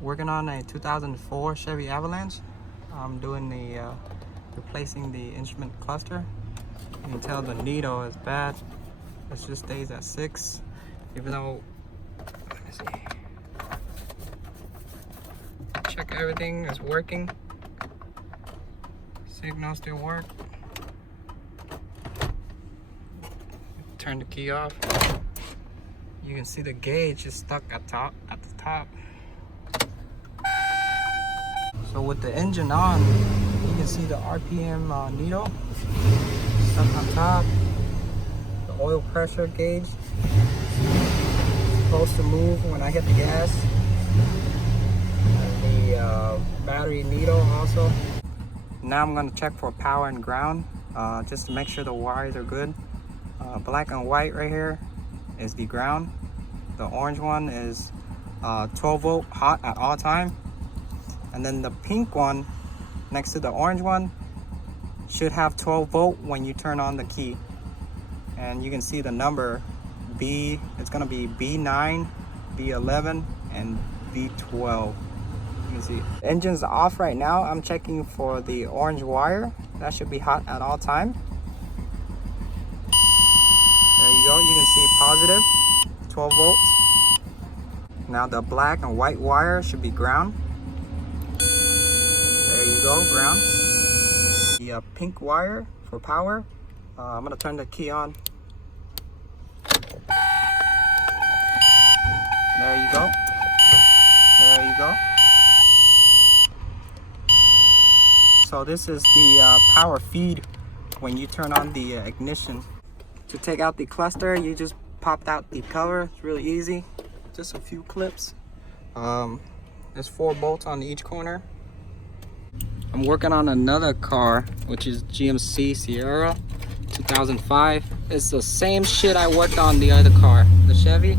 Working on a 2004 Chevy Avalanche. I'm doing the replacing the instrument cluster. You can tell the needle is bad. It just stays at 6, even though, let me see. Check everything is working. Signals still work. Turn the key off. You can see the gauge is stuck at the top. So with the engine on, you can see the RPM needle stuck on top. The oil pressure gauge is supposed to move when I hit the gas. And the battery needle also. Now I'm going to check for power and ground, just to make sure the wires are good. Black and white right here is the ground. The orange one is 12 volt hot at all time. And then the pink one next to the orange one should have 12 volt when you turn on the key. And you can see the number B, it's gonna be B9, B11, and B12. You can see the engine's off right now. I'm checking for the orange wire. That should be hot at all time. There you go, you can see positive, 12 volts. Now the black and white wire should be ground. There you go, ground. The pink wire for power. I'm gonna turn the key on. There you go. There you go. So this is the power feed when you turn on the ignition. To take out the cluster, you just popped out the cover. It's really easy. Just a few clips. There's 4 bolts on each corner. I'm working on another car, which is GMC Sierra 2005. It's the same shit I worked on the other car, the Chevy.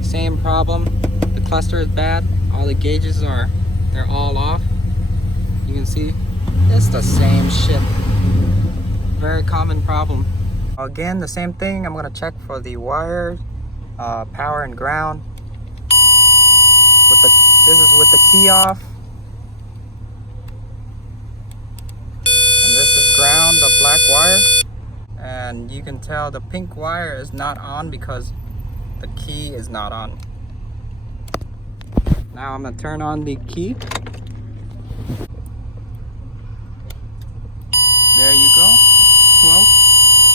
Same problem. The cluster is bad. All the gauges they're all off. You can see it's the same shit. Very common problem. Again, the same thing. I'm gonna check for the wires, power and ground. This is with the key off. And this is ground, the black wire. And you can tell the pink wire is not on because the key is not on. Now I'm gonna turn on the key. There you go, 12.